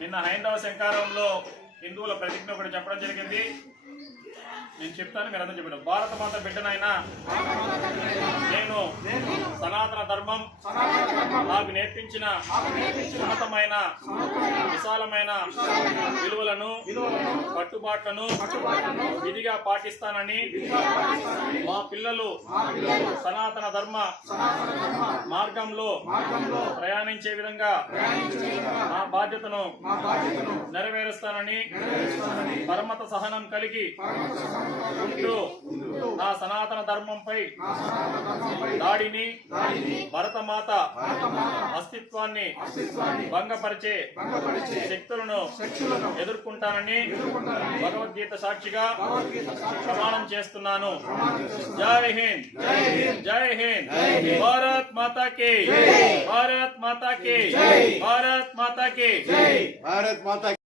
నిన్న హైందవ శంకారంలో హిందువుల ప్రతిజ్ఞ ఒకటి చెప్పడం జరిగింది. నేను చెప్తాను మీరు అందరూ చెప్పండి. భారత మాత బిడ్డనైనా నేను సనాతన ధర్మం నాకు నేర్పించిన ఉన్నతమైన విశాలమైన విలువలను కట్టుబాట్లను విధిగా పాటిస్తానని పిల్లలు సనాతన ధర్మ మార్గంలో ప్రయాణించే విధంగా నా బాధ్యతను నెరవేరుస్తానని పరమత సహనం కలిగి ఉంటూ నా సనాతన ధర్మంపై దాడిని భరతమాత అస్తిత్వాన్ని భంగపరిచే శక్తులను ఎదుర్కొంటానని భగవద్గీత సాక్షిగా ప్రమాణం చేస్తున్నాను. జై హింద్. జై హింద్. భారత్ మాతా కి భారత్ మాతా కి భారత్ మాతా కి భారత్ మాతా